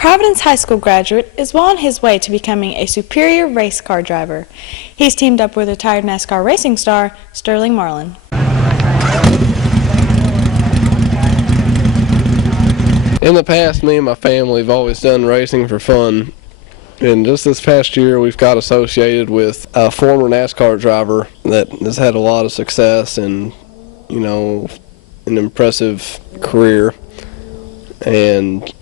Providence High School graduate is well on his way to becoming a superior race car driver. He's teamed up with retired NASCAR racing star Sterling Marlin. In the past, me and my family have always done racing for fun. And just this past year, we've got associated with a former NASCAR driver that has had a lot of success and, an impressive career. And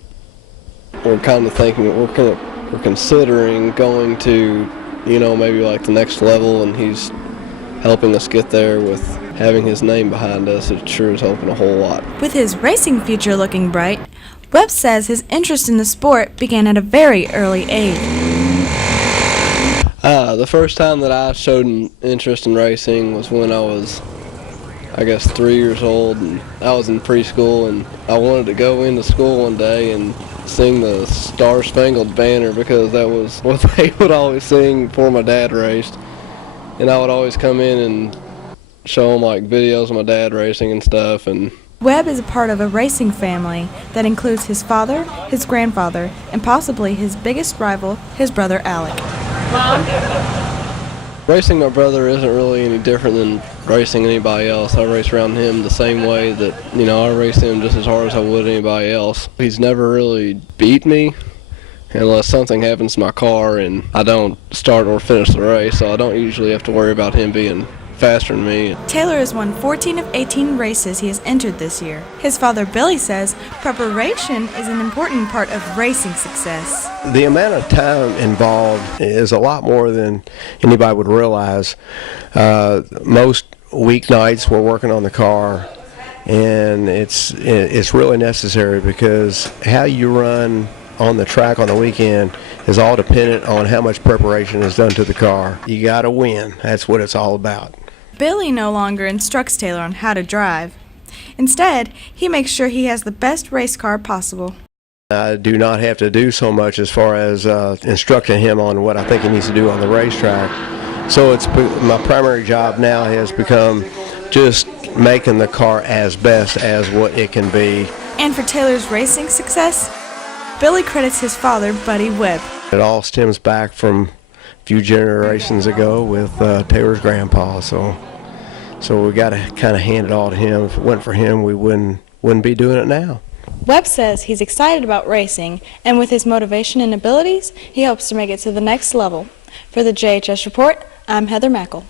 we're kind of thinking, we're considering going to, maybe like the next level, and he's helping us get there with having his name behind us. It sure is helping a whole lot. With his racing future looking bright, Webb says his interest in the sport began at a very early age. The first time that I showed an interest in racing was when I was, 3 years old, and I was in preschool, and I wanted to go into school one day and sing the Star Spangled Banner because that was what they would always sing before my dad raced. And I would always come in and show them like videos of my dad racing and stuff. And Webb is a part of a racing family that includes his father, his grandfather, and possibly his biggest rival, his brother Alec. Racing my brother isn't really any different than racing anybody else. I race around him the same way that, I race him just as hard as I would anybody else. He's never really beat me unless something happens to my car and I don't start or finish the race, so I don't usually have to worry about him being faster than me. Taylor has won 14 of 18 races he has entered this year. His father Billy says preparation is an important part of racing success. The amount of time involved is a lot more than anybody would realize. Most weeknights we're working on the car, and it's really necessary because how you run on the track on the weekend is all dependent on how much preparation is done to the car. You got to win. That's what it's all about. Billy no longer instructs Taylor on how to drive. Instead, he makes sure he has the best race car possible. I do not have to do so much as far as instructing him on what I think he needs to do on the racetrack. So my primary job now has become just making the car as best as what it can be. And for Taylor's racing success, Billy credits his father, Buddy Webb. It all stems back from a few generations ago with Taylor's grandpa, so we got to kind of hand it all to him. If it weren't for him, we wouldn't be doing it now. Webb says he's excited about racing, and with his motivation and abilities, he hopes to make it to the next level. For the JHS Report, I'm Heather Mackle.